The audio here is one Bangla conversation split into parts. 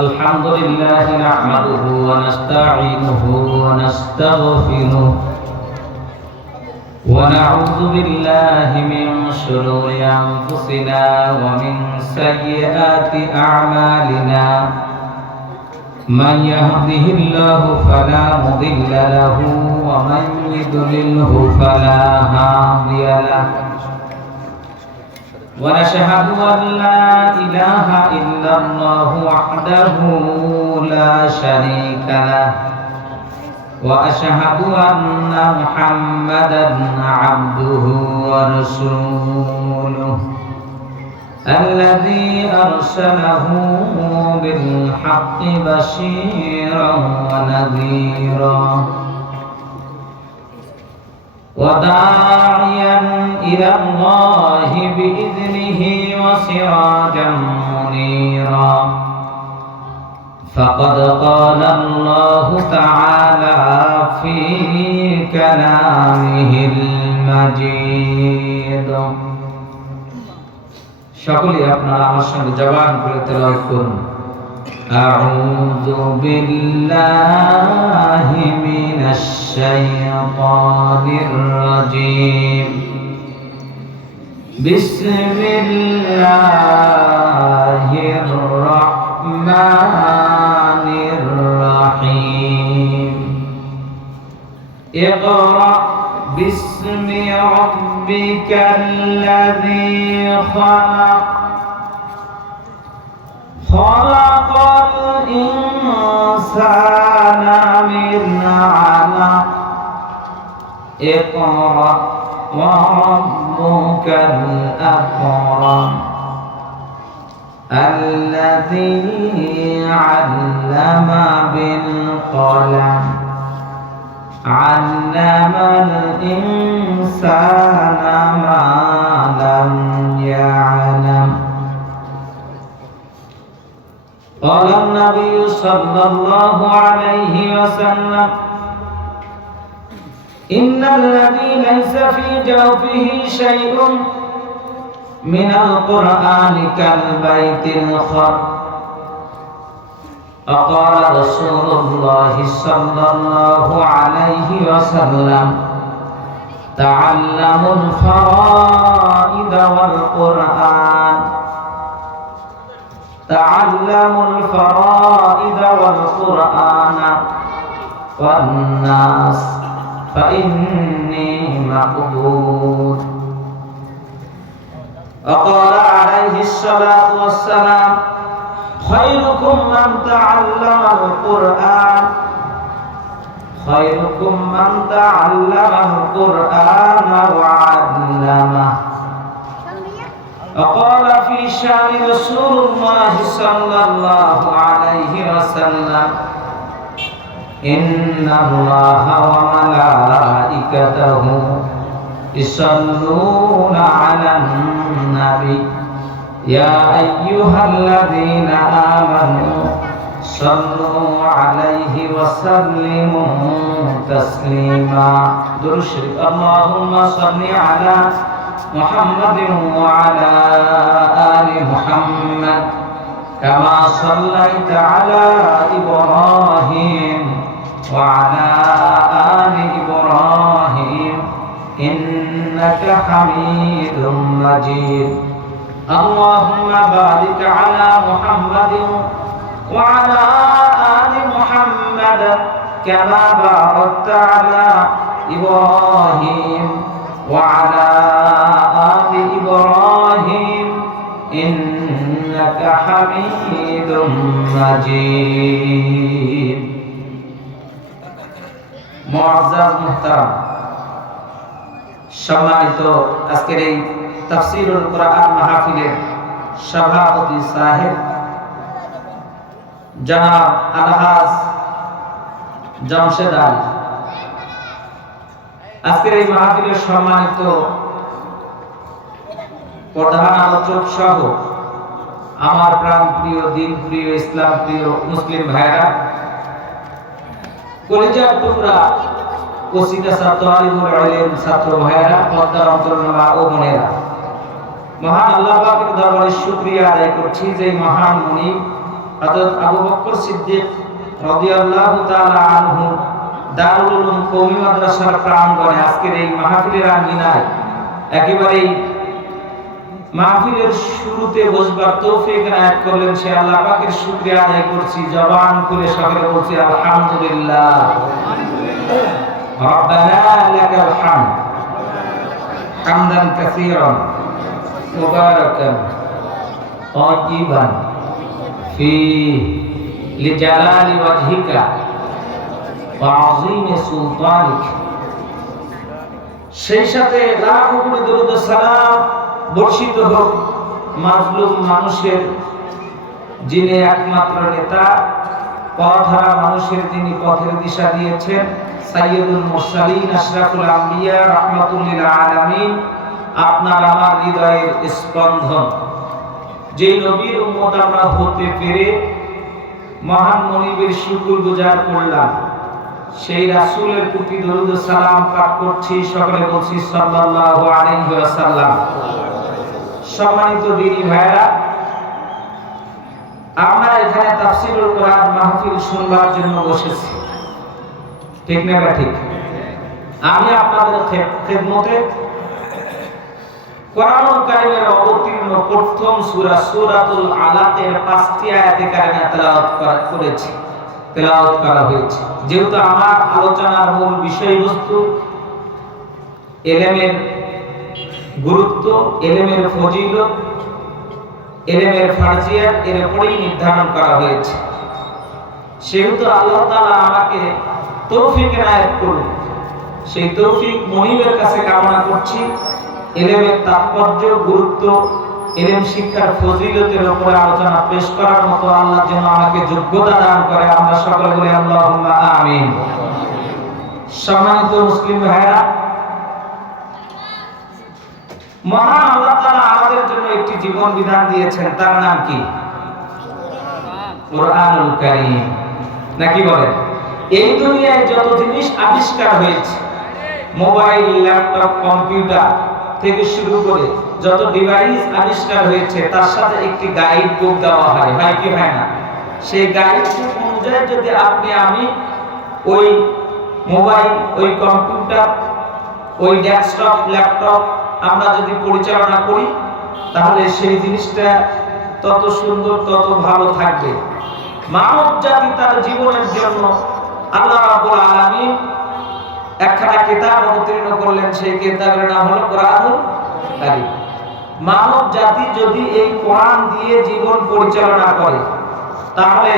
الحمد لله نحمده ونستعينه ونستغفره ونعوذ بالله من شرور أنفسنا ومن سيئات أعمالنا من يهده الله فلا مضل له ومن يضلله فلا هادي له ونشهد أن لا إله إلا الله وحده لا شريك له وأشهد أن محمدا عبده ورسوله الذي أرسله بالحق بشيرا ونذيرا وداعيا إلى الله بإذنه وسراجا منيرا فقد قال الله تعالى في كلامه المجيد সকলে আপনারা আমার সঙ্গে জবান করে তেলাওয়াত করুন আউযু বিল্লাহি মিনাশ শাইতানির রাজীম বিসমিল্লাহির রাহমানির রাহিম ইকরা বিসমি রাব্বিকাল্লাযী খালাক খালাকাল ইনসানা মিন আলাক ইকরা ওয়া রাব্বুকাল আকরাম الذي علم بالقلم علم الإنسان ما لم يعلم قال النبي صلى الله عليه وسلم إن الذي ليس في جوفه شيء من القرآن كالبيت الخر فقال رسول الله صلى الله عليه وسلم تعلموا الفرائض والقرآن تعلموا الفرائض والقرآن والناس فإني مقبول وقال عليه الصلاة والسلام خيركم من تعلم القرآن خيركم من تعلم القرآن وعلمه وقال في شأن رسول الله صلى الله عليه وسلم إن الله وملائكته يصلون على النبي يا أيها الذين آمنوا صلوا عليه وسلموا تسليما درود شريف اللهم صل على محمد وعلى آل محمد كما صليت على إبراهيم وعلى آل إبراهيم إنك حميد مجيد اللهم بارك على محمد وعلى آل محمد كما باركت على إبراهيم وعلى آل إبراهيم إنك حميد مجيد معزز محترم সম্মানিত আজকের এই তাফসীরুল কুরআন মাহফিলের সভাপতি সাহেব জনাব আলহাজ জামশেদ আলী আজকের এই মাহফিলের সম্মানিত প্রধান আলোচক সহ আমার প্রাণ প্রিয় দিন প্রিয় ইসলাম প্রিয় মুসলিম ভাইরা কলিজার টুকরা ওসিলা ছাত্র আলিমুল ইলম ছাত্র ভাইরা পর্দার অন্তরাল মা ও বোনেরা মহান আল্লাহ পাকের দরবারে শুকরিয়া আদায় করছি যে মহান মুনি হযরত আবু বকর সিদ্দিক রাদিয়াল্লাহু তাআলা আনহু দারুল উলুম কওমি মাদ্রাসার প্রাঙ্গণে আজকের এই মাহফিলের আঙ্গিনায় একেবারেই মাহফিলের শুরুতে বসবার তৌফিক এনায়েত করলেন, সে আল্লাহ পাকের শুকরিয়া আদায় করছি। জবান খুলে সকলে বলছি আলহামদুলিল্লাহ। রব্বানা লাকাল হামদ হামদান কাসীরান মুবারাকান তাইয়িবান ফি লিজালালি ওয়াজহিকা ওয়া আযীমি সুলতানিক। সেই সাথে লাখো কোটি দরুদ ও সালাম বর্ষিত হোক মাজলুম মানুষের যিনি একমাত্র নেতা, পথহারা মানুষের যিনি পথের দিশা দিয়েছেন, সাইয়্যিদুল মুরসালিন আশরাফুল আম্বিয়া রাহমাতুল লিল আলামিন, আপনার আমার হৃদয়ের স্পন্দন, যে নবীর উম্মত আমরা হতে পেরে মহান মনিবের শুকরগুজার করলাম, সেই রাসূলের প্রতি দরুদ ও সালাম পাঠ করছি। সকলে বলছি সাল্লাল্লাহু আলাইহি ওয়াসাল্লাম। সম্মানিত দিনী ভাইরা, আমরা এখানে তাফসীরুল কোরআন মাহফিল শুনবার জন্য বসেছি, ঠিক না ঠিক? আমি আপনাদের খেদমতে কোরআনুল কারীমের অবতীর্ণ প্রথম সূরা সূরাতুল আলাকের 5টি আয়াতে কারিমা তেলাওয়াত করা হয়েছে। যেহেতু আমার আলোচনার মূল বিষয়বস্তু ইলমের গুরুত্ব, ইলমের ফজিলত, ইলমের ফারজিয়াত এর উপরেই নির্ধারণ করা হয়েছে, সেহেতু আল্লাহ তাআলা আমাকে তৌফিক এনায়েত করুন। সেই তৌফিক মনিবের কাছে কামনা করছি। ইলমের তাৎপর্য, গুরুত্ব, ইলম শিক্ষার ফজিলতের উপরে আলোচনা পেশ করার মতো আল্লাহ যেন আমাকে যোগ্যতা দান করে। আমরা সকলে বলি আল্লাহুম্মা আমিন। সম্মানিত মুসলিম ভাইরা, মহান আল্লাহ তাআলা আমাদের জন্য একটি জীবন বিধান দিয়েছেন, তার নাম কি? কোরআনুল কারীম। নাকি বলেন? এই দুনিয়ায় যত জিনিস আবিষ্কার হয়েছে, মোবাইল, ল্যাপটপ, কম্পিউটার থেকে শুরু করে যত ডিভাইস আবিষ্কার হয়েছে, তার সাথে একটি গাইড বুক দেওয়া হয়, হয় কি হয় না? সেই গাইড বুক অনুযায়ী যদি আপনি আমি ওই মোবাইল, ওই কম্পিউটার, ওই ডেস্কটপ, ল্যাপটপ আমরা যদি পরিচালনা করি, তাহলে সেই জিনিসটা তত সুন্দর, তত ভালো থাকবে। মানব জাতি তার জীবনের জন্য আল্লাহ রাব্বুল আলামিন একখানা কিতাব অবতীর্ণ করলেন, সেই কিতাবের নাম হলো কোরআনুল কারীম। মানব জাতি যদি এই কোরআন দিয়ে জীবন পরিচালনা করে, তাহলে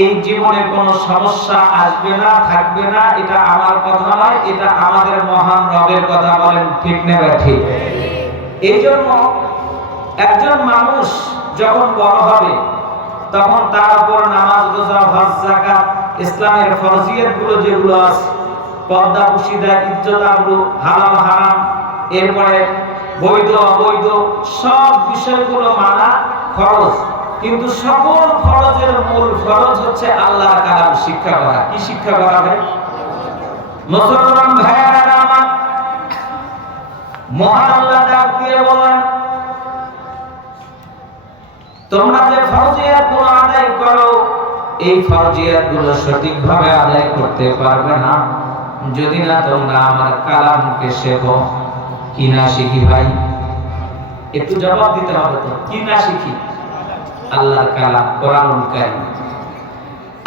এই জীবনে কোনো সমস্যা আসবে না, থাকবে না। এটা আমার কথা নয়, এটা আমাদের মহান রবের কথা। বলেন ঠিক না ঠিক? এই জন্য একজন মানুষ যখন বড় হবে, তখন তার উপর নামাজ, রোজা, হজ, যাকাত, ইসলামের ফরজিয়াতগুলো যেগুলো আছে, পর্দা, পুশিদা, ইজ্জত, আবরু, হালাল হারাম, এরপরে বৈধ অবৈধ সব বিষয়গুলো মানা ফরজ। কিন্তু সকল ফরজের মূল ফরজ হচ্ছে আল্লাহর কালাম শিক্ষা করা। কি শিক্ষা করা হবে? মুসলমান ভাইয়েরা আমার, মহান আল্লাহ ডাক দিয়ে বলেন, তোমরা যে ফরজিয়াতগুলো আদায় করো, এই ফরজিয়াতগুলো সঠিকভাবে আদায় করতে পারবে না যদি না তোমরা আমার কালামকে শেখো। কি না শিখি ভাই? একটু জবাব দিতে হবে তো। কি না শিখি? আল্লাহর কালাম, কোরআনুল কারীম।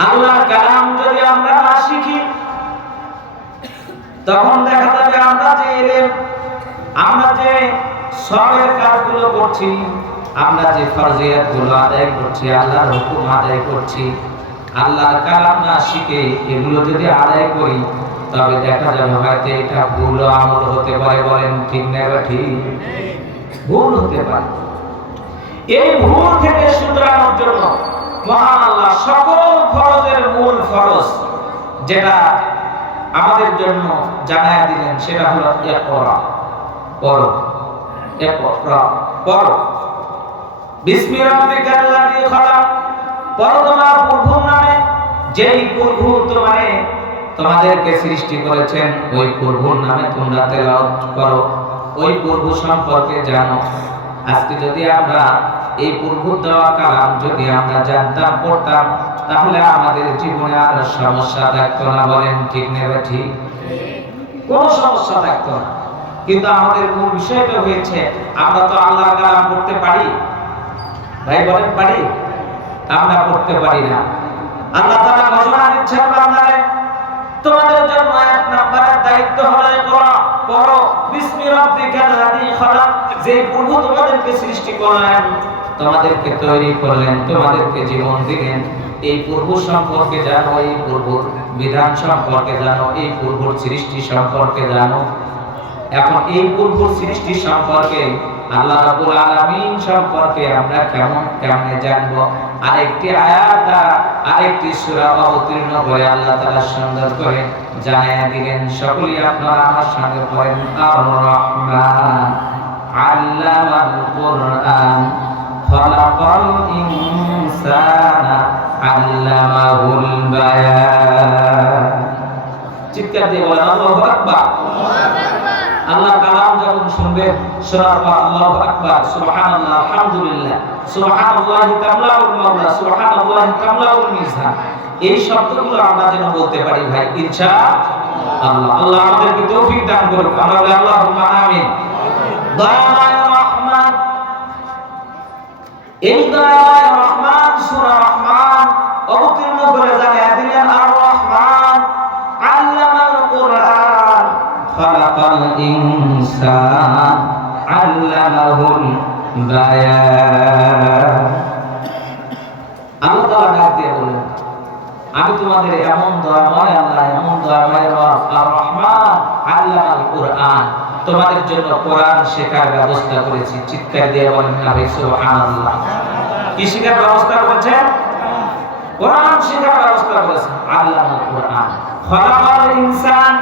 আল্লাহর কালাম যদি আমরা না শিখি, তখন দেখা যাবে আমরা যে ইলম, আমরা যে সবের কাজগুলো করছি, আমরা যে ফরজিয়াতগুলো আদায় করছি, আল্লাহর হুকুম আদায় করছি, আল্লাহর কালাম না শিখে এগুলো যদি আদায় করি, তবে দেখা যাবে হয়তো এটা ভুল আমল হতে পারে। বলেন ঠিক না ঠিক? ভুল হতে পারে। এই ভুল থেকে শুধরানোর জন্য মহান আল্লাহ সকল ফরজের মূল ফরজ যেটা আমাদের জন্য জানায়া দিলেন, সেটা হলো ইকরা, পড়ো। ইকরা, পড়ো। বিসমি রাব্বিকাল্লাযী খালাক, পড়ো তোমার প্রভুর নামে, যেই প্রভু তোমাদেরকে সৃষ্টি করেছেন, ওই প্রভুর নামে তোমরা তেলাওয়াত করো, ওই প্রভু সম্পর্কে জানো। আজকে যদি আমরা এই পূর্ব দেওয়া কালাম যদি আমরা জানতাম পড়তাম তাহলে আমাদের জীবনে আর সমস্যা থাকতো না। বলেন ঠিক নেবে ঠিক? কোনো সমস্যা থাকতো না। কিন্তু আমাদের মূল বিষয়টা হয়েছে আমরা তো আল্লাহর কালাম পড়তে পারি? ভাই বলেন পারি? আমরা পড়তে পারি না। আল্লাহ তাআলা ঘোষণা দিচ্ছেন বান্দারে তোমাদের জন্য এক নম্বরের দায়িত্ব হলো পড়ো বিসমি রাব্বিকাল লাযী খালাক। যে প্রভু তোমাদেরকে সৃষ্টি করলেন, তোমাদেরকে তৈরি করলেন, তোমাদেরকে জীবন দিলেন, এই প্রভু সম্পর্কে জানো, এই প্রভুর বিধান সম্পর্কে জানো, এই প্রভুর সৃষ্টি সম্পর্কে জানো। এখন এই প্রভুর সৃষ্টি সম্পর্কে আল্লাহ রাব্বুল আলামিন সম্পর্কে আমরা কেমনে জানবো? আরেকটি আয়াত দ্বারা আরেকটি সূরা অবতীর্ণ করে আল্লাহ তাআলা সুন্দর করে জানায়া দিলেন। সকলেই আপনারা আমার সঙ্গে পড়েন, আর রহমান আল্লামাল কুরআন খালাকাল ইনসানা আল্লামাহুল বায়ান। চিৎকার দিয়ে বলেন আল্লাহু আকবার। আল্লাহ কালাম যখন শুনবেন শোনার পর আল্লাহু আকবার, সুবহানাল্লাহ, আলহামদুলিল্লাহ, সুবহানাল্লাহি তামলাউল মাওলা, সুবহানাল্লাহি তামলাউল মিজান, এই শব্দগুলো আমরা যেন বলতে পারি ভাই, ইনশাআল্লাহ। আল্লাহ আমাদেরকে তৌফিক দান করুন। আমরা বলি আল্লাহুম্মা আমিন। দয়াময় রহমান, এই দয়াময় রহমান সূরা রহমান অবতীর্ণ করে জানিয়ে দিলেন আর রহমান আল্লামাল কুরআন খালাকাল ইনসান আল্লামাহুল বায়ান। আল্লাহ তাআলা ডাক দিয়ে বলেন আমি তোমাদের এমন দয়াময় আল্লাহ, এমন দয়াময় রব আর রহমান আল্লামাল কুরআন, তোমাদের জন্য কোরআন শেখার ব্যবস্থা করেছি। চিৎকার দিয়ে বলেন না ভাই সুবহানাল্লাহ। কি শেখার ব্যবস্থা করেছেন? কোরআন শেখার ব্যবস্থা করেছেন। আল্লামাল কুরআন খালাকাল ইনসান,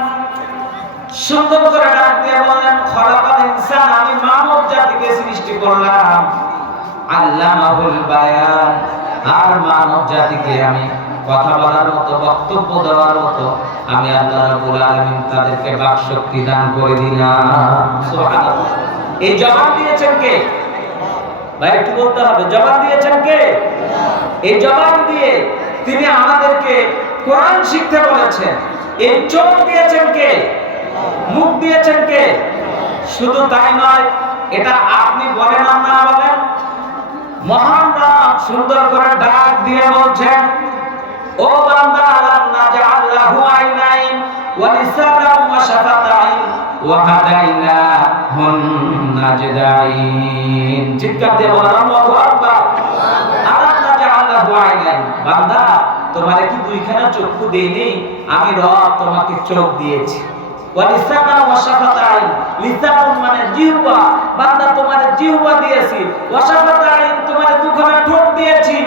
সুন্দর করে ডাক দিয়ে বলেন খালাকাল ইনসান, আমি মানব জাতিকে সৃষ্টি করলাম। আল্লামাহুল বায়ান, আর মানব জাতিকে আমি কথা বলার মতো, বক্তব্য দেওয়ার মতো আমি আল্লাহ রাব্বুল আলামিন তাদেরকে বাক শক্তি দান করে দিলাম। সুবহানাল্লাহ। এই জবান দিয়েছেন কে? ভাই একটু বলতে হবে, জবান দিয়েছেন কে? এই জবান দিয়ে তিনি আমাদেরকে কোরআন শিখতে বলেছেন। এই চোখ দিয়েছেন কে? মুখ দিয়েছেন কে? শুধু তাই নয়, এটা আপনি বলেন আর না বলেন, মহান রব সুন্দর করে ডাক দিয়ে বলছেন ও বান্দা আলাম নাজআল লাহু আইনাইন ওয়া লিসানান ওয়া শাফাতাইন ওয়া হাদাইনাহুন নাজদাইন। চিৎকার দিয়ে বলেন আল্লাহু আকবার। আলাম নাজআল লাহু আইনাইন, বান্দা তোমারে কি দুইখানা চক্ষু দেইনি? আমি রব তোমাকে চোখ দিয়েছি। ওয়া লিসানান ওয়া শাফাতাইন, লিসান মানে জিহ্বা, বান্দা তোমারে জিহ্বা দিয়েছি। ওয়া শাফাতাইন, তোমারে দুখানা ঠোঁট দিয়েছি।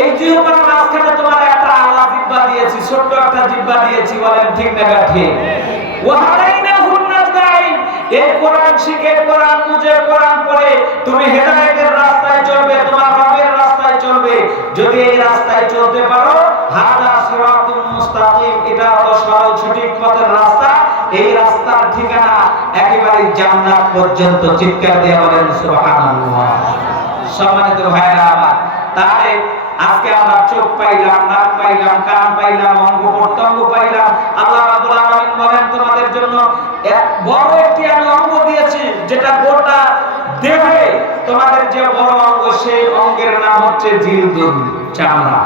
এই জিহ্বার মাঝখানে তোমার একটা আলা জিহ্বা দিয়েছি, ছোট্ট একটা জিহ্বা দিয়েছি। বলেন ঠিক না ঠিক? ওয়া হাদাইনাহুন নাজদাইন, এই কোরআন শিখে, কোরআন বুঝে, কোরআন পড়ে তুমি হেদায়েতের রাস্তায় চলবে, তোমার রবের রাস্তায় চলবে। যদি এই রাস্তায় চলতে পারো, হাদা সিরাতুল মুস্তাকিম, এটা হলো সরল সঠিক পথের রাস্তা। এই রাস্তার ঠিকানা একেবারে জান্নাত পর্যন্ত। চিৎকার দিয়ে বলেন সুবহানাল্লাহ। সম্মানিত ভাইরা আমার, তাহলে আজকে আমরা চোখ পাইলাম, নাক পাইলাম, কান পাইলাম, অঙ্গ প্রত্যঙ্গ পাইলাম। আল্লাহ রাব্বুল আলামিন বলেন তোমাদের জন্য এক বড় একটি আমি অঙ্গ দিয়েছি, যেটা গোটা দেহে তোমাদের যে বড় অঙ্গ, সেই অঙ্গের নাম হচ্ছে জিলদুন, চামড়া।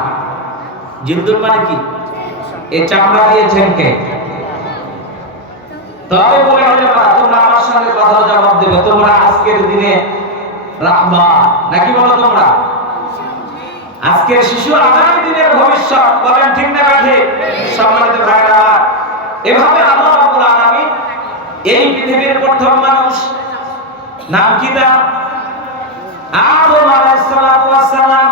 জিলদুন মানে কি? এই চামড়া দিয়েছেন কে? তবে বলে হলে তোমরা আমার সঙ্গে কথা জবাব দেবে, তোমরা আজকের দিনে রাহমা নাকি বলো? তোমরা আজকের শিশু আগামী দিনের ভবিষ্যৎ। বলেন ঠিক না ঠিক? সম্মানিত ভাইরা, এভাবে আল্লাহ রাব্বুল আলামিন এই পৃথিবীর প্রথম মানুষ, নাম কি তার? আদম আলাইহিস সালাতু ওয়াস সালাম।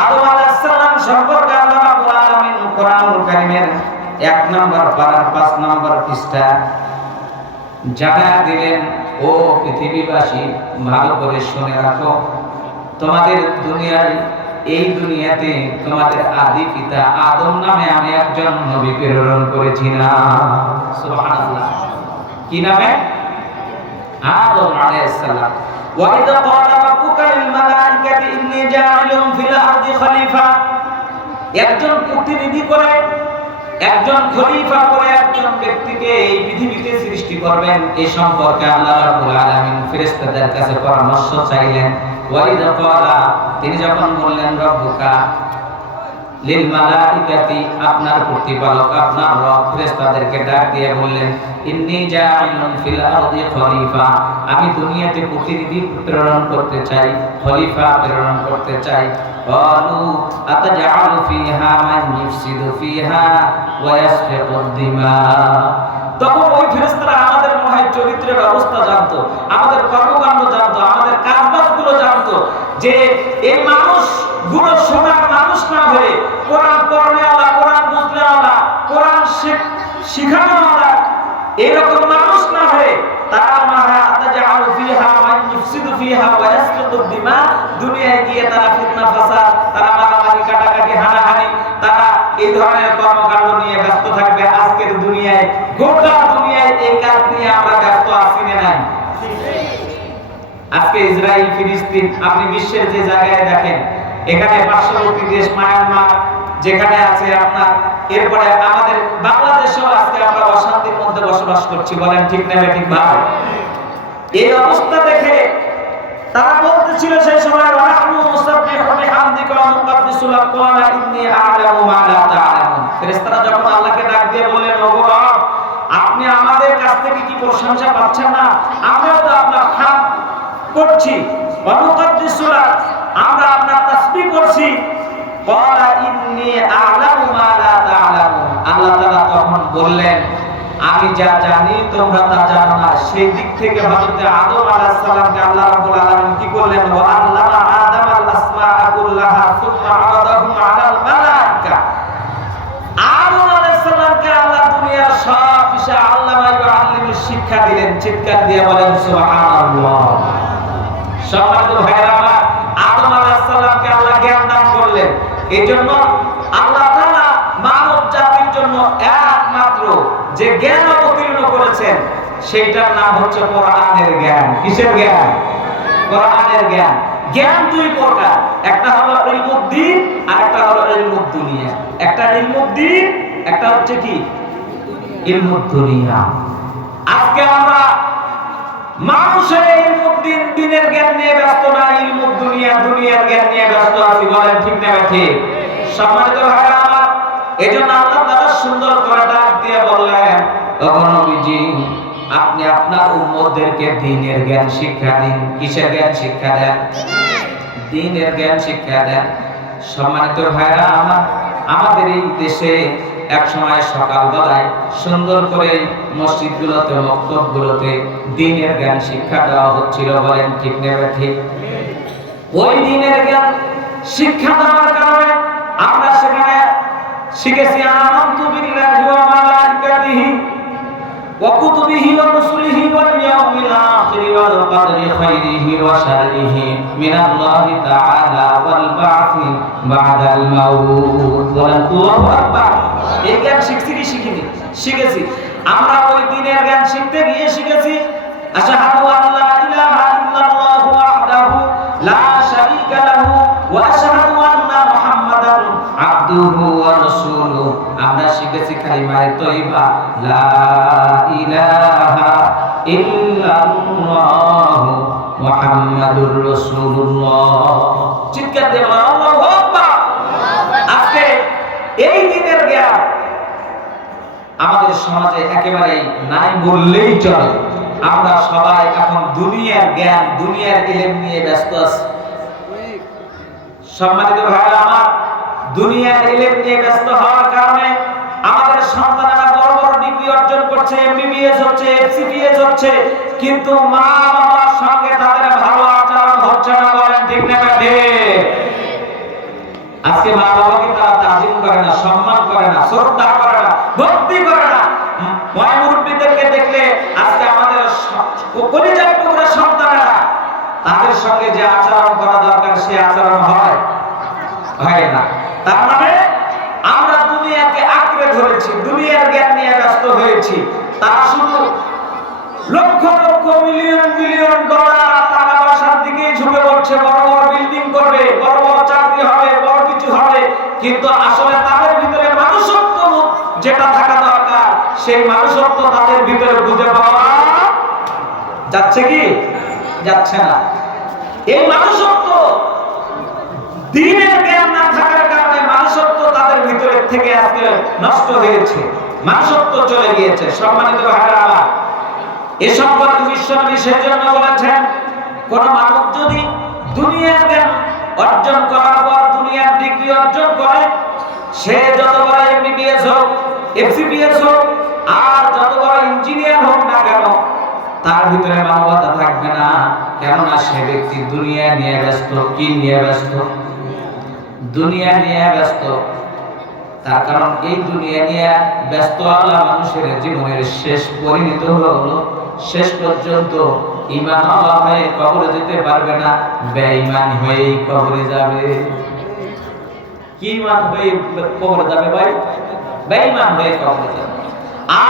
আদম আলাইহিস সালাম সম্পর্কে আল্লাহ রাব্বুল আলামিন কোরআনুল কারীমের 1 নম্বর পারার 5 নম্বর পৃষ্ঠা জানায়া দিলেন, ও পৃথিবীবাসী ভালো করে শুনে রাখো, তোমাদের দুনিয়ায়, এই দুনিয়াতে তোমাদের আদি পিতা আদম নামে আমি একজন নবী প্রেরণ করেছি না। সুবহানাল্লাহ। কি নামে? আদম আলাইহিস সালাম। ওয়া ইযা ক্বালা রাব্বুকা রাব্বুকা লিল মালাইকাতি ইন্নী জাইলুন ফিল আরদি খলিফা। একজন প্রতিনিধি করে, একজন খলিফা করে একজন ব্যক্তিকে এই পৃথিবীতে সৃষ্টি করবেন, এই সম্পর্কে আল্লাহ রাব্বুল আলামিন ফেরেশতাদের কাছে পরামর্শ চাইলেন। ওয়াইদা ক্বালা, তিনি যখন বললেন রাব্বুকা লিল মালাইকাতি, আপনার প্রতিপালক আপনার রব ফেরেশতাদেরকে ডাক দিয়ে বললেন ইন্নী জাইলুন ফিল আরদি খলিফা, আমি দুনিয়াতে প্রতিনিধি প্রেরণ করতে চাই, খলিফা প্রেরণ করতে চাই। ক্বালু আতাজআলু ফিহা মান ইফসিদু ফিহা ওয়া ইয়াসফিকুদ দিমা। তখন ওই ফেরেশতারা আমাদের মনে চরিত্রের অবস্থা জানতো, আমাদের কর্মকাণ্ড জানতো, আমাদের কাজবাজগুলো জানতো, যে এই মানুষ গুলো সোনার মানুষ না হয়ে কোরআন পড়নেওয়ালা, কোরআন বুঝনেওয়ালা, কোরআন শিখানোওয়ালা এরকম মানুষ না হয়ে তারা আতাজআলু ফিহা মান ইফসিদু ফিহা ওয়া ইয়াসফিকুদ দিমা, দুনিয়ায় গিয়ে তারা ফিতনা ফাসাদ, তারা মারামারি কাটাকাটি হানাহানি, তারা এই ধরনের কর্মকাণ্ড নিয়ে ব্যস্ত থাকবে। আজকের দুনিয়ায়, গোটা দুনিয়ায় এই কাজ নিয়ে আমরা ব্যস্ত আছি না নাই? আজকে ইসরায়েল ফিলিস্তিন, আপনি বিশ্বের যে জায়গায় দেখেন, এখানে পার্শ্ববর্তী দেশ মায়ানমার যেখানে আছে আপনার, এরপরে আমাদের বাংলাদেশেও আজকে আমরা অশান্তির মধ্যে বসবাস করছি, বলেন ঠিক না ঠিক ভাই? এই অবস্থা দেখে তারা বলতেছিল সেই সময় রাহমু মুসাব্বিহু বিহামদিকা ওয়া মুকাদ্দিসু লাক ক্বালা ইন্নী আ'লামু মা লা তা'লামুন। ফেরেশতারা যখন আল্লাহকে ডাক দিয়ে বললেন ওগো রব, আপনি আমাদের কাছ থেকে কি প্রশংসা পাচ্ছেন না? আমরাও তো আপনার হামদ করছি, ওয়া মুকাদ্দিসু লাক, আমরা আপনার তাসবিহ করছি। ক্বালা ইন্নী আ'লামু মা লা তা'লামুন। আল্লাহ তাআলা তখন বললেন আমি যা জানি তোমরা তা জানো না। সেই দিক থেকে হযরত আদম আলাইহিস সালামকে আল্লাহ রাব্বুল আলামিন কি করলেন? ওয়া আল্লামা আদম আল আসমাআ কুল্লাহা সুম্মা আরাদাহুম আলাল মালাইকা। আদম আলাইহিস সালামকে আল্লাহ দুনিয়ার সব বিষয় আল্লামা ইউআল্লিমু শিক্ষা দিলেন। চিৎকার দিয়ে বলেন সুবহানাল্লাহ। সম্মানিত ভাইরা আমার, আদম আলাইহিস সালামকে আল্লাহ জ্ঞান দান করলেন। এজন্য আল্লাহ তাআলা মানব জাতির জন্য একমাত্র যে জ্ঞান অবতীর্ণ করেছেন সেইটার নাম হচ্ছে কোরআনের জ্ঞান। কিসের জ্ঞান? কোরআনের জ্ঞান। জ্ঞান দুই প্রকার, একটা হলো ইলমুদ্দিন আর একটা হলো ইলমুদ দুনিয়া। একটা ইলমুদ্দিন, একটা হচ্ছে কি ইলমুদ দুনিয়া। আজকে আমরা মানুষের ইলমুদ্দিন, দিনের জ্ঞান নিয়ে ব্যস্ত না, ইলমুদ দুনিয়া, দুনিয়ার জ্ঞান নিয়ে ব্যস্ত আছি, বলেন ঠিক না ঠিক? সম্মানিত ভাইরা আমার, এজন্য আল্লাহ তাআলা সুন্দর করে ডাক দিয়ে বললেন ওগো নবীজি, আপনি আপনার উম্মতদেরকে দ্বীনের জ্ঞান শিক্ষা দিন। কিসের জ্ঞান শিক্ষা দেন? দ্বীনের জ্ঞান শিক্ষা দেন। সম্মানিত ভাইরা আমার, আমাদের এই দেশে এক সময় সকালবেলায় সুন্দর করে মসজিদগুলোতে, মক্তবগুলোতে দ্বীনের জ্ঞান শিক্ষা দেওয়া হচ্ছিল, বলেন ঠিক না ঠিক? ওই দ্বীনের জ্ঞান শিক্ষা দেওয়ার কারণে আমরা সেখানে শিখেছি আমানতু বিল্লাহি ওয়া মালাইকাতিহি ওয়া কুতুবিহি ওয়া রাসূলিহি ওয়াল ইয়াউমিল আখির ওয়াল কদরি খাইরিহি ওয়া শাররিহি মিনাল্লাহি তাআলা ওয়াল বা'থি বা'দাল মাউত। আল্লাহু আকবার। এই জ্ঞান শিখছি কি শিখিনি? শিখেছি। আমরা ওই দিনের জ্ঞান শিখতে গিয়ে শিখেছি আশহাদু আল্লা ইলাহা ইল্লাল্লাহু ওয়াহদাহু লা শারীকা লাহু ওয়া আশহাদু আন্না মুহাম্মাদান আবদুহু ওয়া রাসূলুহু। আমরা শিখেছি কালিমায়ে তয়্যিবা লা ইলাহা ইল্লাল্লাহু মুহাম্মাদুর রাসূলুল্লাহ। চিৎকার দিয়ে বলো আল্লাহু আকবার। আজকে এই দিনের জ্ঞান আমাদের সমাজে একেবারেই নাই বললেই চলে। আমরা সবাই এখন দুনিয়ার জ্ঞান, দুনিয়ার ইলম নিয়ে ব্যস্ত আছি। সম্মানিত ভাইরা আমার, দুনিয়ার ইলম নিয়ে ব্যস্ত হওয়ার কারণে আমাদের সন্তানেরা বড় বড় ডিগ্রি অর্জন করছে, এমবিবিএস হচ্ছে, এফসিপিএস হচ্ছে, কিন্তু মা বাবার সঙ্গে তাদের ভালো আচরণ হচ্ছে না, বলেন ঠিক না ঠিক? আজকে মা বাবাকে তারা তাজিম করে না, সম্মান করে না, শ্রদ্ধা করে না, ভক্তি করে না। ময় মুরব্বীদেরকে দেখলে আজকে আমাদের কলিজার টুকরা সন্তানেরা তাদের সঙ্গে যে আচরণ করা দরকার সে আচরণ হয় না। তার মানে আমরা দুনিয়াকে আঁকড়ে ধরেছি, দুনিয়ার জ্ঞান নিয়ে ব্যস্ত হয়েছি। তারা শুধু lakh lakh million million dollar টাকা পয়সার দিকে ঝুঁকে পড়ছে। করছে, বড় বড় বিল্ডিং করবে, বড় বড় চাকরি হবে, বড় কিছু হবে, কিন্তু আসলে তাদের ভিতরে মানুষত্ব যেটা থাকা দরকার সেই মানুষত্ব তাদের ভিতরে খুঁজে পাওয়া যাচ্ছে কি? যাচ্ছে না। এই মানুষত্ব, দ্বীনের জ্ঞান না থাকার কারণে মানুষত্ব তাদের ভিতরে থেকে আজকে নষ্ট হয়েছে, মানুষত্ব চলে গিয়েছে। সম্মানিত ভাইরা, এ সম্পর্কে বিশ্বনবী সেজন্য বলেছেন, কোন মানুষ যদি দুনিয়ার জ্ঞান অর্জন করার পর দুনিয়ার ডিগ্রি অর্জন করে, সে যত বড় এমবিবিএস হোক, এফসিপিএস হোক, আর যত বড় ইঞ্জিনিয়ার হোক না কেন, তার ভিতরে মানবতা থাকবে না। কেননা সে ব্যক্তি দুনিয়া নিয়ে ব্যস্ত। কি নিয়ে ব্যস্ত? দুনিয়া নিয়ে ব্যস্ত। তার কারণ এই দুনিয়া নিয়ে ব্যস্ত আল্লাহ মানুষের জীবনের শেষ পরিণত হলো, শেষ পর্যন্ত ঈমান হয়ে কবরে যেতে পারবে না, বেঈমান হয়েই কবরে যাবে। কি ঈমান হয়ে কবরে যাবে ভাই? বেঈমান হয়ে কবরে যাবে।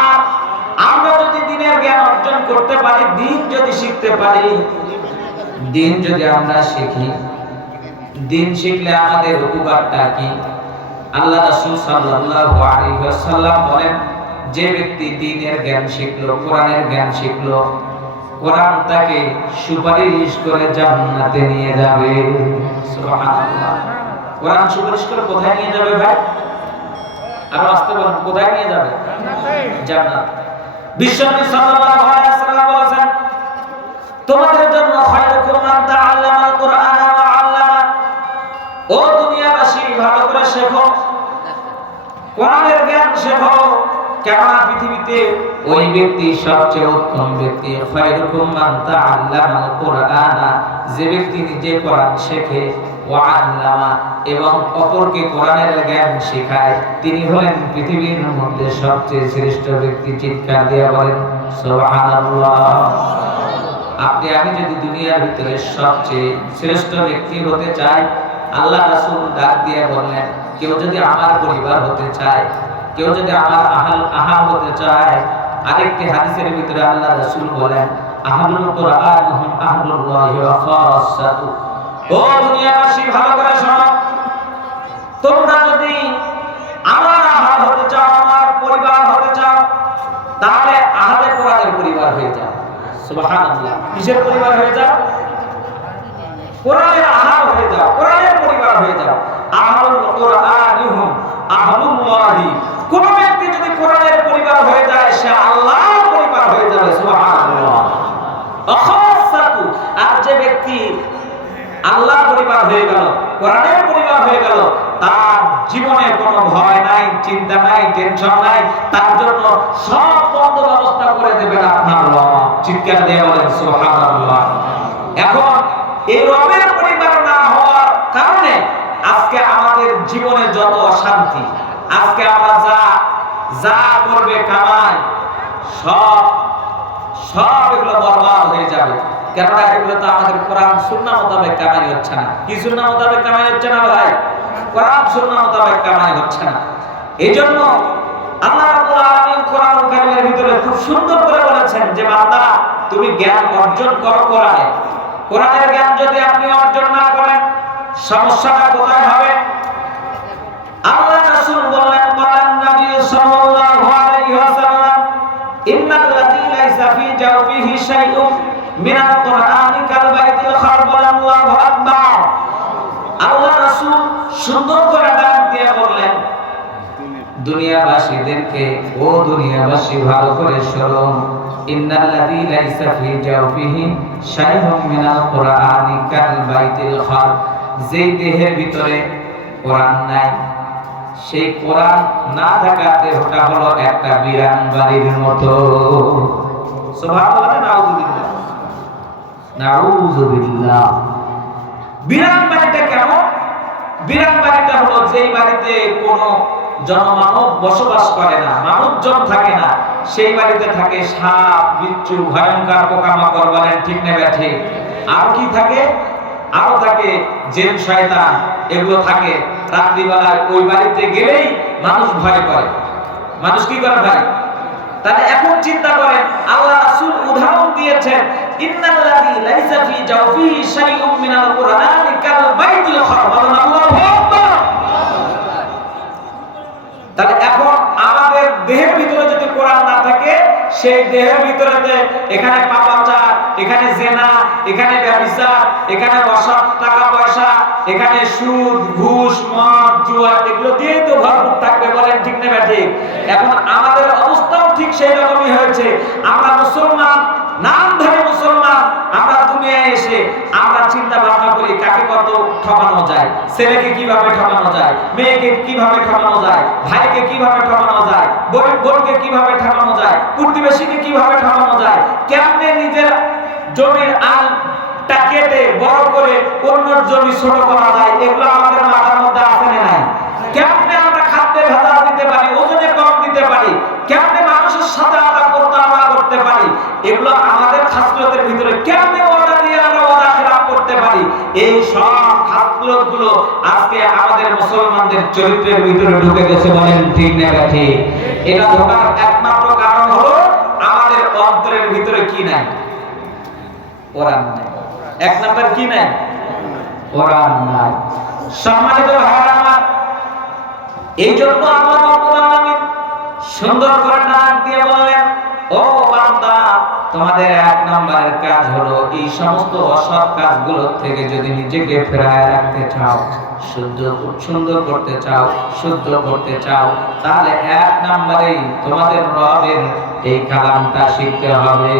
আর আমরা যদি দ্বীনের জ্ঞান অর্জন করতে পারি, দ্বীন যদি শিখতে পারি, দ্বীন যদি আমরা শিখি, দ্বীন শিখলে আমাদের উপকারটা কি? আল্লাহ রাসূল সাল্লাল্লাহু আলাইহি ওয়াসাল্লাম বলেন, যে ব্যক্তি দ্বীনের জ্ঞান শিখলো, কোরআনের জ্ঞান শিখলো, কোরআন তাকে সুপারিশ করে জান্নাতে নিয়ে যাবে। সুবহানাল্লাহ। কোরআন সুপারিশ করে কোথায় নিয়ে যাবে ভাই? আর আসতে বলেন, কোথায় নিয়ে যাবে? জান্নাত। বিশ্বনবী সাল্লাল্লাহু আলাইহি ওয়াসাল্লাম বলেছেন, তোমাদের জন্য খায়রুকুম মান তাআল্লামাল কুরআনা ওয়া আল্লামা। ও দুনিয়াবাসী, ভালো করে শেখো, কোরআনের জ্ঞান শেখো। কেননা পৃথিবীতে ওই ব্যক্তি সবচেয়ে উত্তম ব্যক্তি, খায়রুকুম মান তাআল্লামাল কুরআনা, যে ব্যক্তি নিজে কোরআন শেখে, ওয়া আল্লামা, এবং অপরকে কোরআনের জ্ঞান শেখায়, তিনি হলেন পৃথিবীর মধ্যে সবচেয়ে শ্রেষ্ঠ ব্যক্তি। চিৎকার দিয়ে বলেন সুবহানাল্লাহ। আপনি আমি যদি দুনিয়ার ভিতরে সবচেয়ে শ্রেষ্ঠ ব্যক্তি হতে চাই, আল্লাহ রাসূল ডাক দিয়ে বললেন, কেউ যদি আমার পরিবার হতে চায়, কেউ যদি আমার আহাল হতে চায়, আরেকটি হাদিসের ভিতরে আল্লাহ রাসূল বলেন, আহলুল কুরআন হুম আহলুল্লাহি ওয়া খাসাতু। ও দুনিয়াবাসী, ভালো করে শোনো, তোমরা যদি আমার আহাল হতে চাও, আমার পরিবার হতে চাও, তাহলে আহলে কোরআনের পরিবার হয়ে যাও। সুবহানাল্লাহ। কিসের পরিবার হয়ে যাও? কোরআনের আহাল হয়ে যাও, কোরআনের পরিবার হয়ে যাও। আহলুল কুরআনিহুম আহলুল্লাহি। কোন ব্যক্তি যদি কোরআনের পরিবার হয়ে যায়, সে আল্লাহর পরিবার হয়ে যাবে। সুবহানাল্লাহ। খাসাতু। আর যে ব্যক্তি আল্লাহর পরিবার হয়ে গেল, কোরআনের পরিবার হয়ে গেল, তার জীবনে কোনো ভয় নাই, চিন্তা নাই, টেনশন নাই, তার জন্য সব বন্ধ ব্যবস্থা করে দেবেন আপনার রব। চিৎকার দিয়ে বলেন সুবহানাল্লাহ। এখন এই রবের পরিবার না হওয়ার কারণে আজকে আমাদের জীবনে যত অশান্তি, আজকে আমরা যা করবে কামাই, সব এগুলো বরবাদ হয়ে যাবে। কেননা এগুলো তো আমাদের কোরআন সুন্নাহ মোতাবেক কামাই হচ্ছে না। কি সুন্নাহ মোতাবেক কামাই হচ্ছে না ভাই? কোরআন সুন্নাহ মোতাবেক কামাই হচ্ছে না। এইজন্য আল্লাহ রাব্বুল আলামিন কোরআন কারীমের ভিতরে খুব সুন্দর করে বলেছেন যে, বান্দা তুমি জ্ঞান অর্জন করো কোরআনে। কোরআনের জ্ঞান যদি আপনি অর্জন না করেন, সমস্যাটা কোথায় হবে? আল্লাহ রাসূল বললেন, বলেন নবী সাল্লাল্লাহু আলাইহি ওয়াসাল্লাম, ইন্নাল্লাযী লাইসা ফী জাওফিহি শাইউন মিনাল কুরআনি কাল বাইতিল খারবাল। আল্লাহু আকবার। আল্লাহ রাসূল সুন্দর করে ডাক দিয়ে বললেন দুনিয়াবাসীদেরকে, ও দুনিয়াবাসী, ভালো করে শোনো, ইন্নাল্লাযী লাইসা ফী জাওফিহি শাইউন মিনাল কুরআনি কাল বাইতিল খার। যে দেহের ভিতরে কোরআন নাই, সেই কোরআন না থাকা দেহটা হলো একটা বিরান বাড়ির মতো। সুবহানাল্লাহ। নাউযুবিল্লাহ, নাউযুবিল্লাহ। বিরান বাড়িটা কেমন? বিরান বাড়িটা হলো যেই বাড়িতে কোনো জনমানব বসবাস করে না, মানুষজন থাকে না, সেই বাড়িতে থাকে সাপ, বিচ্ছু, ভয়ঙ্কর পোকামাকড়, বলেন ঠিক না ব্যাঠে? আর কি থাকে? আরো থাকে জিন, শয়তান, এগুলো থাকে। রাত্রিবেলায় ওই বাড়িতে গেলেই মানুষ ভয় করে। মানুষ কি করে ভাই? তাহলে এখন চিন্তা করেন, আল্লাহ রাসূল উদাহরণ দিয়েছেন ইন্নাল্লাযী লাইসা ফী জাওফিহি শাইউম মিনাল কুরআনি কাল বাইতুল হারাম। আল্লাহু আকবার। তাহলে এখন আমাদের দেহের ভিতরে যদি কোরআন না থাকে, সেই দেহের ভিতরে এখানে পাপাচার, এখানে জেনা, এখানে ব্যভিচার, এখানে অসৎ টাকা পয়সা, এখানে সুদ ঘুষ মদ জুয়া, এগুলো দিয়েই তো ভরপুর থাকবে। বলেন ঠিক না ঠিক? এখন আমাদের অবস্থাও ঠিক সেই রকমই হয়েছে। আমরা মুসলমান, নামধারী মুসলমান, আমরা দুনিয়ায় এসে আমরা চিন্তা ভাবনা করি কাকে কত ঠকানো যায়, ছেলেকে কিভাবে ঠকানো যায়, মেয়েকে কিভাবে ঠকানো যায়, ভাইকে কিভাবে ঠকানো যায়, বোনকে কিভাবে ঠকানো যায়, প্রতিবেশীকে কিভাবে ঠকানো যায়, কেমনে নিজের জমির আলটা কেটে বড় করে অন্যর জমি ছোট করা যায়, এগুলো আমাদের মাথার মধ্যে আছে না নাই? কেমনে আমরা খাদ্যে ভেজাল দিতে পারি, ওজনে কম দিতে পারি, কেমনে মানুষের সাথে আমরা প্রতারণা করতে পারি, এগুলো আমাদের খাসলতের ভিতরে কেমনে ওয়াদা দিয়ে আমরা ওয়াদা খেলাপ করতে পারি, এই সব খাসলতগুলো আজকে আমাদের মুসলমানদের চরিত্রের ভিতরে ঢুকে গেছে। বলেন ঠিক না ঠিক? এটা ঢোকার একমাত্র কারণ হলো আমাদের অন্তরের ভিতরে কি নাই? কোরআন নাই। এক নাম্বার কি নাই? কোরআন নাই। সম্মানিত ভাইরা আমার, এই জন্য আল্লাহ রাব্বুল আলামিন সুন্দর করে ডাক দিয়ে বললেন, ও বান্দা, তোমাদের এক নম্বরের কাজ হলো এই সমস্ত অসৎ কাজগুলো থেকে যদি নিজেকে ফেরায় রাখতে চাও, সুন্দর করতে চাও, শুদ্ধ করতে চাও, তাহলে এক নম্বরেই তোমাদের রবের এই কালামটা শিখতে হবে।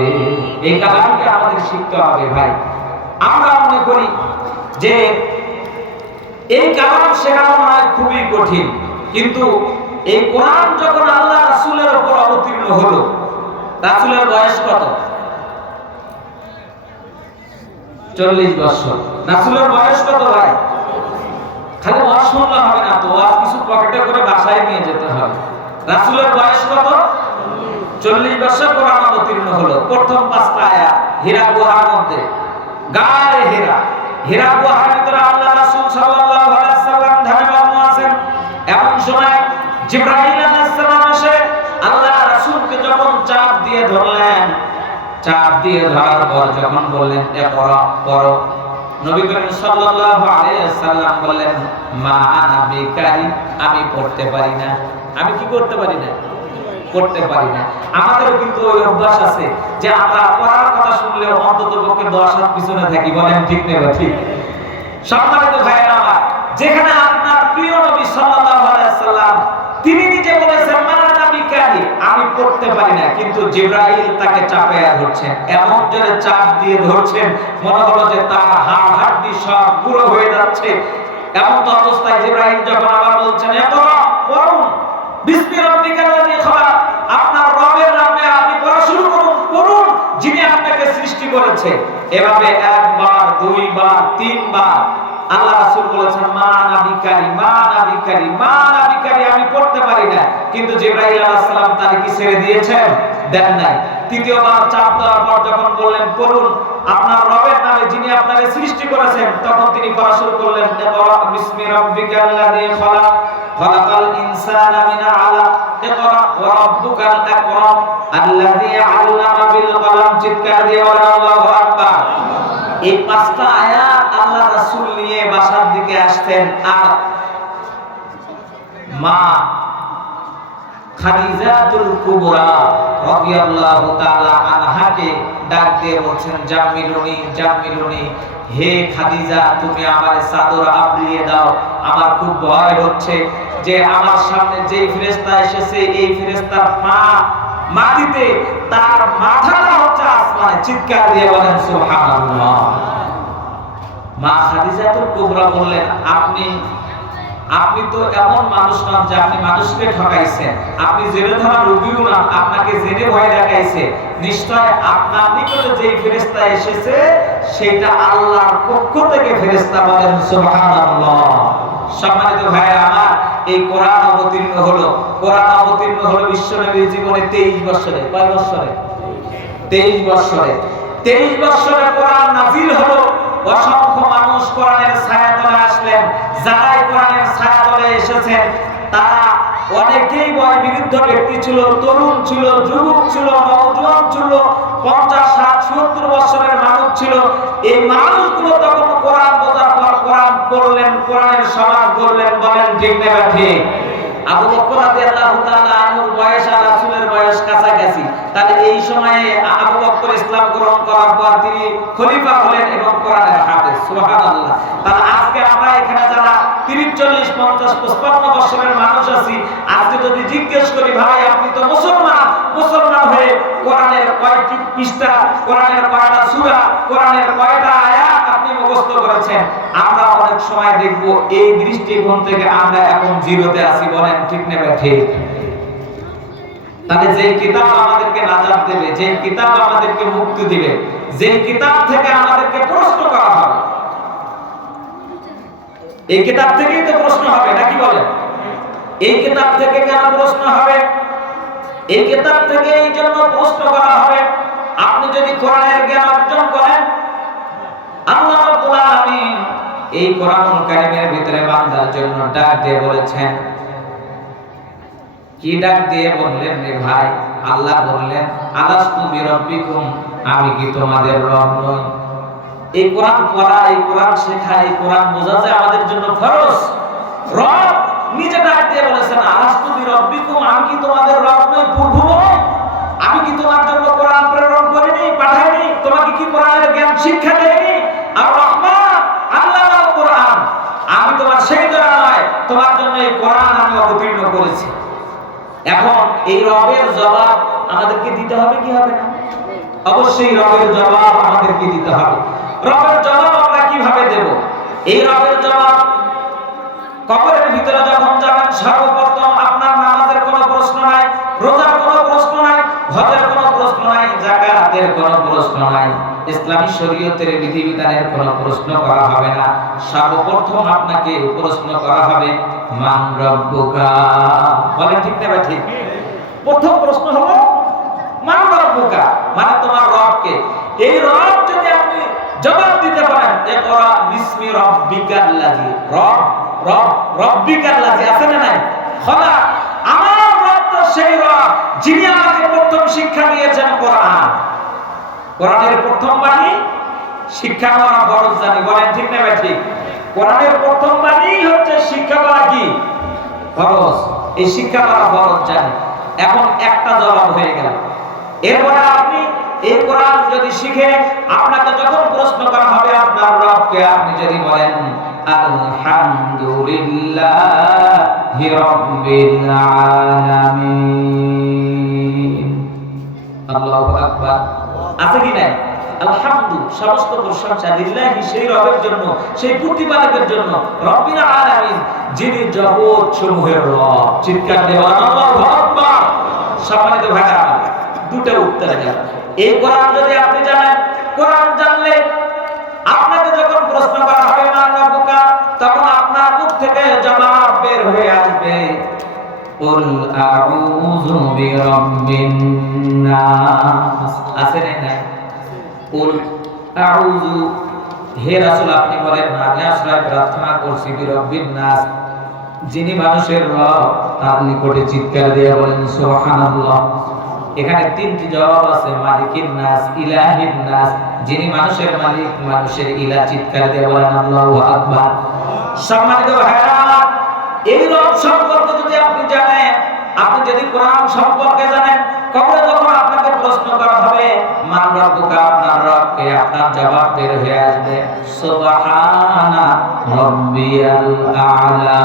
এই কালামকে আমাদের শিখতে হবে। ভাই, আমরা মনে করি যে এই কালাম শেখানো হয় খুবই কঠিন, কিন্তু এই কোরআন যখন আল্লাহ রাসূলের উপর অবতীর্ণ হলো, রাসূলের বয়স কত? 40 বছর। রাসূলের বয়স কত ভাই? খালি ওয়াজ শুনলে হবে না তো, ওয়াজ কিছু পকেটে করে বাসায় নিয়ে যেতে হবে। রাসূলের বয়স কত? 40 বছর কোরআন অবতীর্ণ হলো। প্রথম 5টা আয়াত হীরা গুহার মধ্যে, গায়ে হীরা গুহার ভিতরে আল্লাহ রাসূল সাল্লাল্লাহু আলাইহি সাল্লাম ধ্যানমগ্ন আছেন। এমন সময় জিবরাইল আলাইহিস সালাম এসে আল্লাহ রাসূলকে যখন চাপ দিয়ে ধরলেন, চাপ দিয়ে ধরার পর যখন বললেন ইকরা, পড়ো, নবী করিম সাল্লাল্লাহু আলাইহি সাল্লাম বললেন, মা আনা বিকারি, আমি পড়তে পারি না। আমি কি করতে পারি না? পড়তে পারি না। আমাদেরও কিন্তু ওই অভ্যাস আছে যে আমরা পড়ার কথা শুনলেও অন্ততপক্ষে 10 হাত পিছনে থাকি। বলেন ঠিক না ঠিক? সম্মানিত ভাইরা আমার, যেখানে আপনার প্রিয় নবী সাল্লাল্লাহু আলাইহি সাল্লাম তিনি নিজে বলেছেন, মা আনা বিকারি, আমি পড়তে পারি না, কিন্তু জিবরাইল তাকে চাপায়া ধরছেন, এমন জোরে চাপ দিয়ে ধরছেন মনে হলো যে তার হাড় হাড়ি সব পুরো হয়ে যাচ্ছে। এমন তো অবস্থায় জিবরাইল যখন আবার বলছেন, ইকরা, পড়ুন, বিসমি রাব্বিকাল্লাযী খালাক, আপনার রবের নামে আপনি পড়া শুরু করুন, পড়ুন, যিনি আপনাকে সৃষ্টি করেছে। এভাবে একবার, দুইবার, তিনবার আল্লাহ রাসূল বলেছেন, মা আনা বিকারি, মা আনা বিকারি, মা আনা বিকারি, আমি পড়তে পারি না। কিন্তু জিবরাইল আলাইহিস সালাম তাকে কি ছেড়ে দিয়েছেন? দেন নাই। তৃতীয়বার চাপ দেওয়ার পর যখন বললেন, পড়ুন, আপনার রবের নামে যিনি আপনাকে সৃষ্টি করেছেন, তখন তিনি পড়া শুরু করলেন, ইকরা বিসমি রাব্বিকাল্লাযী খালাক, খালাকাল ইনসানা মিন আলাক, ইকরা ওয়া রাব্বুকাল আকরাম আল্লাযী আল্লামা বিল কলম। চিৎকার দিয়ে বলেন আল্লাহু আকবার। এই 5টা আয়াত আল্লাহ রাসূল নিয়ে বাসার দিকে আসতেন, আর মা খাদিজাতুল কুবরা রাদিয়াল্লাহু তাআলা আনহাকে ডাক দিয়ে বলছেন, জামিলুনি, জামিলুনি, হে খাদিজা, তুমি আমার চাদর আবরিয়ে দাও, আমার খুব ভয় হচ্ছে যে আমার সামনে যেই ফেরেশতা এসেছে, এই ফেরেশতার পা মাটিতে, তার মাথাটা হচ্ছে আসমানে। চিৎকার দিয়ে বলেন সুবহানাল্লাহ। মা খাদিজাতুল কুবরা বললেন, আপনি তো এমন মানুষ নন যে আপনি মানুষকে ঠকাইছেন, আপনি জেনে ধরা রোগীও না, আপনাকে জেনে ভয় দেখাইছে, নিশ্চয় আপনার নিকটে যেই ফেরেশতা এসেছে সেটা আল্লাহর পক্ষ থেকে ফেরেশতা। বলেন সুবহানাল্লাহ। সম্মানিত ভাইরা আমার, এই কোরআন অবতীর্ণ হলো, কোরআন অবতীর্ণ হলো বিশ্বনবীর জীবনে 23 বছরে। কয় বছরে? 23 বছরে। 23 বছরে কোরআন নাযিল হলো। অসংখ্য মানুষ কোরআনের ছায়াতলে আসলেন। যারাই কোরআনের ছায়াতলে এসেছেন তারা অনেকেই বয় বিরুদ্ধ ব্যক্তি ছিল, তরুণ ছিল, যুবক ছিল, নওজোয়ান ছিল, 50, 60, 70 বছরের মানুষ ছিল। এই মানুষগুলো তখন কোরআন বোঝার পর কোরআন পড়লেন, কোরআনের সমাজ করলেন। বলেন ঠিক না ঠিক? আবু বকর রাদিয়াল্লাহু তাআলা আনহুর বয়স আর রাসূলের বয়স কাছাকাছি। তাহলে এই সময়ে আবু বকর ইসলাম গ্রহণ করার পর তিনি খলিফা হলেন এবং কোরআনের হাফেজ। সুবহানাল্লাহ। তাহলে আজকে আমরা এখানে যারা 30, 40, 50, 55 বছরের মানুষ আছি, আজকে যদি জিজ্ঞেস করি ভাই আপনি তো মুসলমান হয়ে কোরআনের কয়টি পৃষ্ঠা, কোরআনের কয়টা সূরা, কোরআনের কয়টা আয়াত আপনি মুখস্থ করেছেন, আমরা অনেক সময় দেখব এই দৃষ্টিকোণ থেকে আমরা এখন জিরোতে আছি। বলেন ঠিক না ঠিক? তাহলে যে কিতাব আমাদেরকে নাজাত দেবে, যে কিতাব আমাদেরকে মুক্তি দিবে, যে কিতাব থেকে আমাদেরকে প্রশ্ন করা হবে, এই কিতাব থেকেই তো প্রশ্ন হবে, নাকি বলেন? এই কিতাব থেকে কেন প্রশ্ন হবে? এই কিতাব থেকে এই জন্য প্রশ্ন করা হবে, আপনি যদি কোরআনের জ্ঞান অর্জন করেন, আল্লাহ রাব্বুল আলামিন এই কোরআনুল কারীমের ভিতরে বান্দার জন্য ডাক দিয়ে বলেছেন। কি ডাক দিয়ে বললেন রে ভাই? আল্লাহ বললেন, আলাস্তু বিরাব্বিকুম, আমি কি তোমাদের রব নই? এই কোরআন পড়া, এই কোরআন শেখা, এই কোরআন বোঝা যে আমাদের জন্য ফরজ। রব নিজে ডাক দিয়ে বলেছেন, আলাস্তু বিরাব্বিকুম, আমি কি তোমাদের রব নই, প্রভু নই? আমি কি তোমার জন্য কোরআন প্রেরণ করিনি, পাঠাইনি? তোমাকে কি কোরআনের জ্ঞান শিক্ষা দেইনি? আর রহমান আল্লাহ কোরআন, আমি তোমার সেই দয়া নয়, তোমার জন্য এই কোরআন আমি অবতীর্ণ করেছি। এখন এই রবের জবাব আমাদেরকে দিতে হবে কি হবে না? অবশ্যই রবের জবাব আমাদেরকে দিতে হবে। রবের জবাব আমরা কিভাবে দেব? এই রবের জবাব কবরের ভিতরে যখন যাবেন, সর্বপ্রথম আপনার নামাজের কোনো প্রশ্ন নাই, রোজার কোনো প্রশ্ন নাই, হজের কোনো প্রশ্ন নাই, যাকাতের কোনো প্রশ্ন নাই, ইসলামী শরীয়তের বিধিবিধানের কোনো প্রশ্ন করা হবে না। সর্বপ্রথম আপনাকে প্রশ্ন করা হবে, মান রব্বুকা। বলেন ঠিক না ঠিক? প্রথম প্রশ্ন হলো মান রব্বুকা, মানে তোমার রব কে? এই রব যদি আপনি জবাব দিতে পারেন, ইকরা বিসমি রাব্বিকাল্লাযী, রব্বিকাল্লাযী আছে না নাই? খোদা, আমার রব তো সেই রব যিনি আমাকে প্রথম শিক্ষা দিয়েছেন কোরআন। কোরআনের প্রথম বাণী শিক্ষা করা ফরজ জানি। বলেন ঠিক না ঠিক? কোরআনের প্রথম বাণী হচ্ছে শিক্ষা করা কি ফরজ। এই শিক্ষা করা ফরজ জানি। এখন একটা জবাব হয়ে গেল। এরপরে আপনি এই কোরআন যদি শিখে, আপনাকে যখন প্রশ্ন করা হবে আপনার রবকে, আপনি যদি বলেন আলহামদুলিল্লাহি রাব্বিল আলামিন, আল্লাহু আকবার, আছে কি নাই? আলহামদুলিল্লাহ, সমস্ত প্রশংসা লিল্লাহি, সেই রবের জন্য, সেই প্রতিপালকের জন্য, রব্বিল আলামিন, যিনি জগৎ সমূহের রব। চিৎকার দেওয়া আল্লাহু আকবার। সম্মানিত ভাইরা, দুটো উত্তর দেন। এই কোরআন যদি আপনি জানেন, কোরআন জানলে আপনাকে যখন প্রশ্ন করা হবে মান রব্বুকা, তখন আপনার মুখ থেকে জবাব বের হয়ে আসবে, কুল আউযু বিরাব্বিন নাস। আছে না? কুল আউযু, হে রাসূল আপনি বলেন, আমি আশ্রয় প্রার্থনা করছি বিরাব্বিন নাস, যিনি মানুষের রব, তার নিকটে। চিৎকার দিয়ে বলেন সুবহানাল্লাহ। এখানে তিনটি জবাব আছে, মালিকিন নাস, ইলাহিন নাস, যিনি মানুষের মালিক, মানুষের ইলাহ। চিৎকার দিয়ে বলেন আল্লাহু আকবার। সম্মানিত ভাইরা, এই রব সম্পর্কে যদি আপনি জানেন, আপনি যদি কোরআন সম্পর্কে জানেন, কবরে যখন আপনাকে প্রশ্ন করা হবে মান রব্বুকা, আপনার রবকে, আপনার জবাব বের হয়ে আসবে সুবহানা রাব্বিয়াল আ'লা।